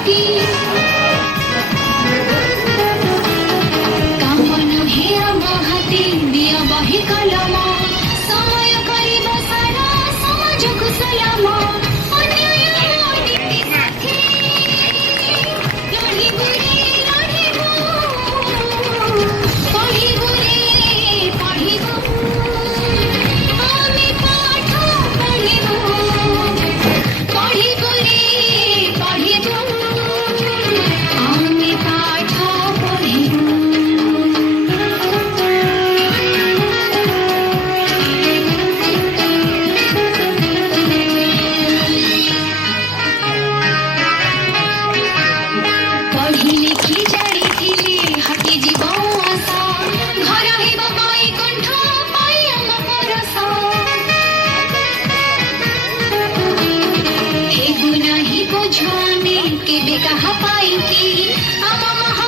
হাতি কামন হে আমহাতি দিয়া বহি কলম সময় করিব সারা সমাজକୁ সলাম ଅନ୍ୟାୟ ଅନୀତି ସାଥୀ ଲଢ଼ିବୁ ରେ ଲଢ଼ିବୁ ପଢ଼ିବୁ ରେ ପଢ଼ିବୁ ଆମେ ପାଠ ପଢ଼ିବୁ ପଢ଼ିବୁ ରେ ପଢ଼ିବୁ ଆମେ ପାଠ ପଢ଼ିବୁ। पढ़ी लिखी जानिथिले हटी जीव आशा घर हेब बैकुंठ पाई आम परस हेबु नाही बोझ आमे केबे कहा पाई कि आम महा